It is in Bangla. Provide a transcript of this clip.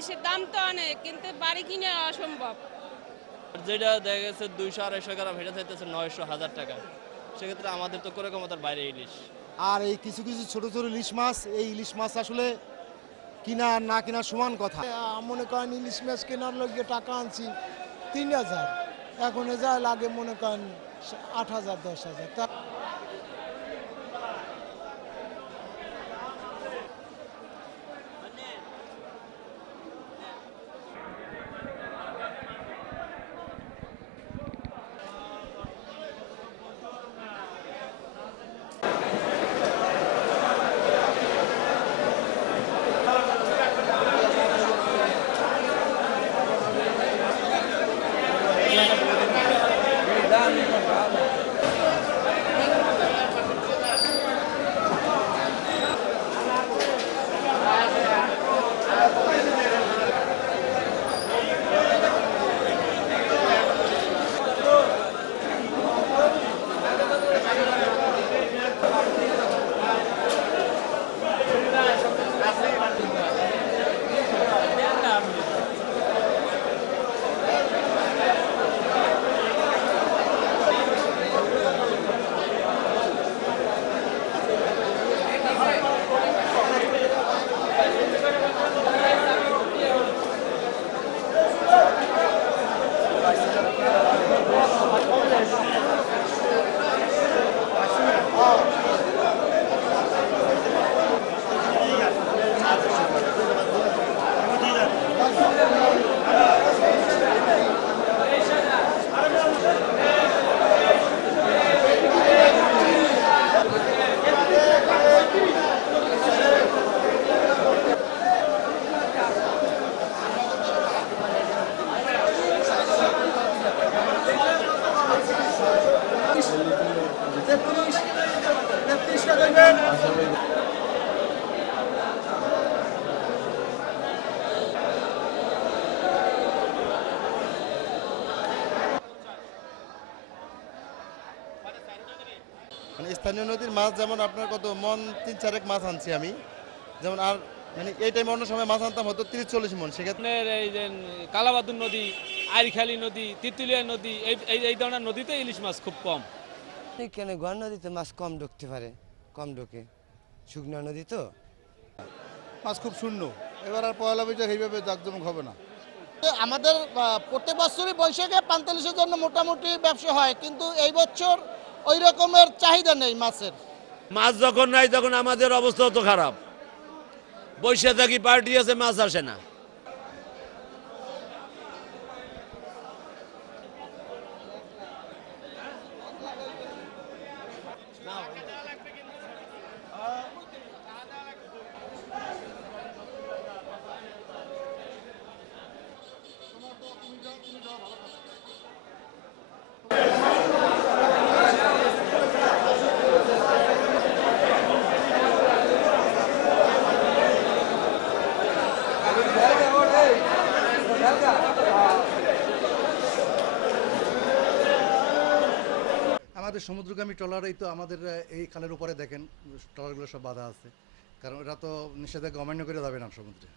ইলিশের দাম তো অনেক, কিন্তু বাড়ি কিনে অসম্ভব। যেটা দেখা গেছে 200-250 গ্রাম, এটা চাইতেছে 900-1000 টাকা। সেক্ষেত্রে আমাদের তো করে ক্ষমতার বাইরে ইলিশ। আর এই কিছু কিছু ছোট ছোট ইলিশ মাছ, এই ইলিশ মাছ আসলে কিনা আর না কিনা সমান কথা। মনে করেন ইলিশ মাছ কেনার লগে টাকা আনছি 3000, এখন যা লাগে মনে করেন 8000 10,000। মানে স্থানীয় নদীর মাছ যেমন আপনার কত মন 3-4 মাছ আনছি আমি, যেমন আর মানে এই টাইমে অন্য সময় মাছ আনতাম হয়তো 30-40 মন। সেক্ষেত্রে এই যে কালাবাদুর নদী, আইরখালী নদী, তিতুলিয়া নদী, এই ধরনের নদীতে ইলিশ মাছ খুব কম। কেন গড় নদীতে মাছ কম ঢুকতে পারে, কম ঢোকে, শুকনো নদী তো মাছ খুব শূন্য। এবার আর পয়লা বৈশাখ এইভাবে জাঁকজমক হবে না। আমাদের প্রত্যেক বছরই বৈশাখে পান্তা ইলিশের জন্য মোটামুটি ব্যবসা হয়, কিন্তু এই বছর ওই রকমের চাহিদা নেই মাছের। মাছ যখন নাই তখন আমাদের অবস্থা তো খারাপ। বৈশা থাকি পার্টি আছে, মাছ আসে না। আমাদের সমুদ্রগামী ট্রলারই তো আমাদের এই খালের উপরে দেখেন ট্রলারগুলো সব বাধা আছে, কারণ এটা তো নিষেধাজ্ঞা অমান্য করে যাবে না সমুদ্রে।